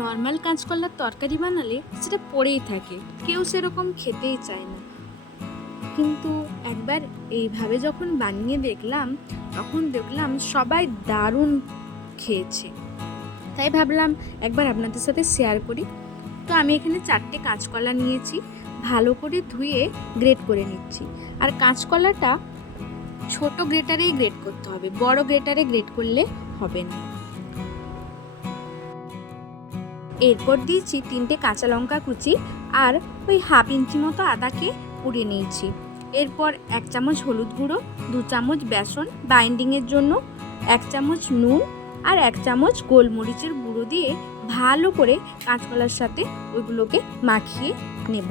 Normal কাঁচকলার তরকারি বানালে সেটা পড়েই থাকে, কেউ সেরকম খেতেই চায় না। কিন্তু একবার এইভাবে যখন বানিয়ে দেখলাম, তখন দেখলাম সবাই দারুণ খেয়েছে। তাই ভাবলাম একবার আপনাদের সাথে শেয়ার করি। তো আমি এখানে 4টে কাঁচকলা নিয়েছি, ভালো করে ধুয়ে গ্রেট করে নিচ্ছি। আর কাঁচকলাটা ছোট গ্রেটারেই গ্রেট করতে হবে, বড় গ্রেটারে গ্রেট করলে হবে না। এরপর দিয়েছি 3টে কাঁচা লঙ্কা কুচি আর ওই হাফ ইঞ্চি মতো আদাকে পুড়িয়ে নিয়েছি। এরপর 1 চামচ হলুদ গুঁড়ো, 2 চামচ বেসন বাইন্ডিংয়ের জন্য, 1 চামচ নুন আর 1 চামচ গোলমরিচের গুঁড়ো দিয়ে ভালো করে কাঁচকলার সাথে ওইগুলোকে মাখিয়ে নেব।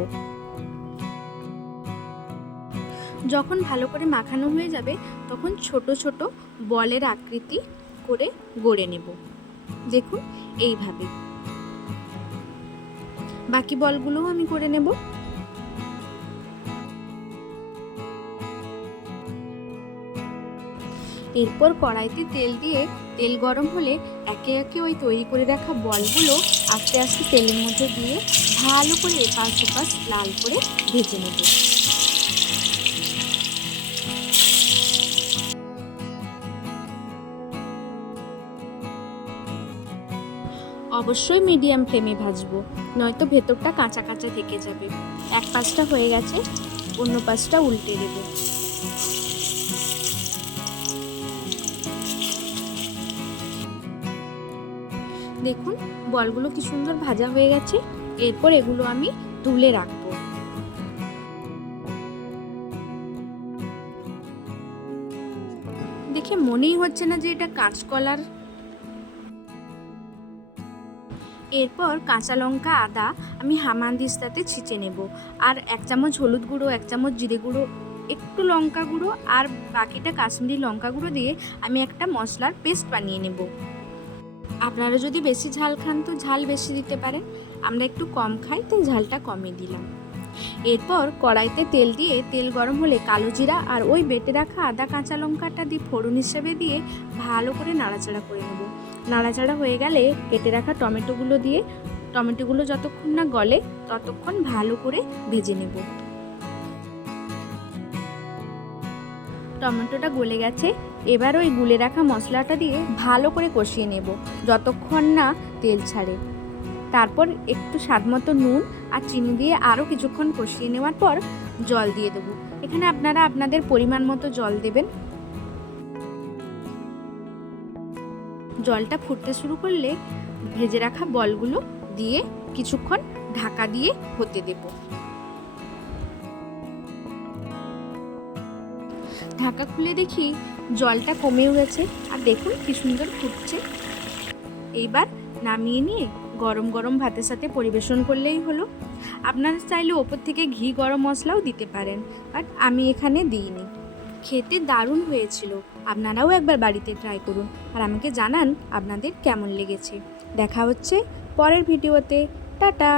যখন ভালো করে মাখানো হয়ে যাবে তখন ছোট ছোট বলের আকৃতি করে গড়ে নেব। দেখুন এইভাবে বাকি বলগুলোও আমি করে নেব। এরপর কড়াইতে তেল দিয়ে তেল গরম হলে একে একে ওই তৈরি করে রাখা বলগুলো আস্তে আস্তে তেলের মধ্যে দিয়ে ভালো করে এপাশ ওপাশ লাল করে ভেজে নেব। অবশ্যই মিডিয়াম ফ্লেমে ভাজবো, নয়তো ভেতরটা কাঁচা কাঁচা থেকে যাবে। এক পাশটা হয়ে গেছে, অন্য পাশটা উল্টে দেব। দেখুন বলগুলো কি সুন্দর ভাজা হয়ে গেছে। এরপর এগুলো আমি তুলে রাখবো। দেখে মনেই হচ্ছে না যে এটা কাঁচকলার। এরপর কাঁচা লঙ্কা আদা আমি হামানদিস্তাতে ছিঁচে নেব। আর 1 চামচ হলুদ গুঁড়ো, 1 চামচ জিরে গুঁড়ো, একটু লঙ্কা গুঁড়ো আর বাকিটা কাশ্মীরি লঙ্কা গুঁড়ো দিয়ে আমি একটা মশলার পেস্ট বানিয়ে নেব। আপনারা যদি বেশি ঝাল খান তো ঝাল বেশি দিতে পারেন, আমরা একটু কম খাই তাই ঝালটা কমিয়ে দিলাম। এরপর কড়াইতে তেল দিয়ে তেল গরম হলে কালো জিরা আর ওই বেটে রাখা আদা কাঁচা লঙ্কাটা দিয়ে ফোড়ন হিসেবে দিয়ে ভালো করে নাড়াচাড়া করে নেব। নাড়াচাড়া হয়ে গেলে কেটে রাখা টমেটোগুলো দিয়ে টমেটোগুলো যতক্ষণ না গলে ততক্ষণ ভালো করে ভেজে নেব। টমেটোটা গলে গেছে, এবার ওই গুলে রাখা মশলাটা দিয়ে ভালো করে কষিয়ে নেব যতক্ষণ না তেল ছাড়ে। তারপর একটু স্বাদমতো নুন আর চিনি দিয়ে আরও কিছুক্ষণ কষিয়ে নেওয়ার পর জল দিয়ে দেবো। এখানে আপনারা আপনাদের পরিমাণ মতো জল দেবেন। জলটা ফুটতে শুরু করলে ভেজে রাখা বলগুলো দিয়ে কিছুক্ষণ ঢাকা দিয়ে হতে দেব। ঢাকা খুলে দেখি জলটা কমেও গেছে আর দেখুন কি সুন্দর ফুটছে। এইবার নামিয়ে নিয়ে গরম গরম ভাতের সাথে পরিবেশন করলেই হলো। আপনারা চাইলে ওপর থেকে ঘি গরম মশলাও দিতে পারেন, বাট আমি এখানে দিইনি। খেতে দারুণ হয়েছিল, আপনারাও একবার বাড়িতে ট্রাই করুন আর আমাকে জানান আপনাদের কেমন লেগেছে। দেখা হচ্ছে পরের ভিডিওতে। টাটা।